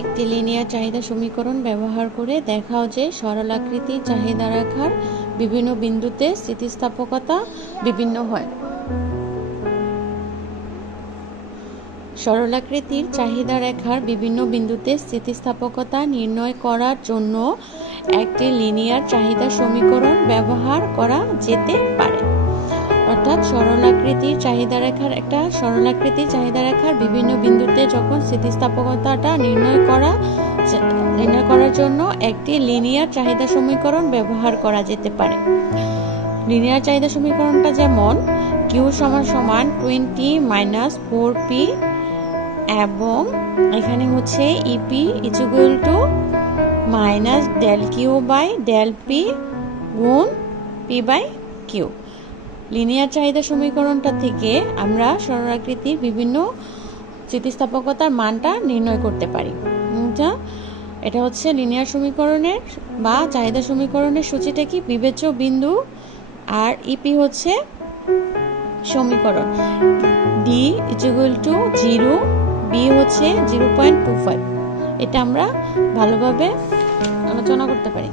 একটি লিনিয়ার চাহিদা সমীকরণ ব্যবহার করে দেখাও যে সরলাকৃতির চাহিদা রেখার বিভিন্ন বিন্দুতে স্থিতিস্থাপকতা বিভিন্ন হয়। সরলাকৃতির চাহিদা রেখার বিভিন্ন বিন্দুতে স্থিতিস্থাপকতা নির্ণয় করার জন্য একটি লিনিয়ার চাহিদা সমীকরণ ব্যবহার করা যেতে পারে। অর্থাৎ সরলাকৃতির চাহিদা রেখার বিভিন্ন বিন্দুতে যখন স্থিতিস্থাপকতাটা নির্ণয় করার জন্য একটি লিনিয়ার চাহিদা সমীকরণ ব্যবহার করা যেতে পারে। লিনিয়ার চাহিদা সমীকরণটা যেমন Q সমান 20 - 4p এবং এখানে হচ্ছে EP - del Q / del P গুণ P/Q। লিনিয়ার চাহিদা সমীকরণটা থেকে আমরা সরলাকৃতির বিভিন্ন স্থিতিস্থাপকতার মানটা নির্ণয় করতে পারি। এটা হচ্ছে লিনিয়ার সমীকরণের বা চাহিদা সমীকরণের সূচিটা কি বিবেচ্য বিন্দু, আর ইপি হচ্ছে সমীকরণ, D = 0, B হচ্ছে 0.25। এটা আমরা ভালোভাবে আলোচনা করতে পারি।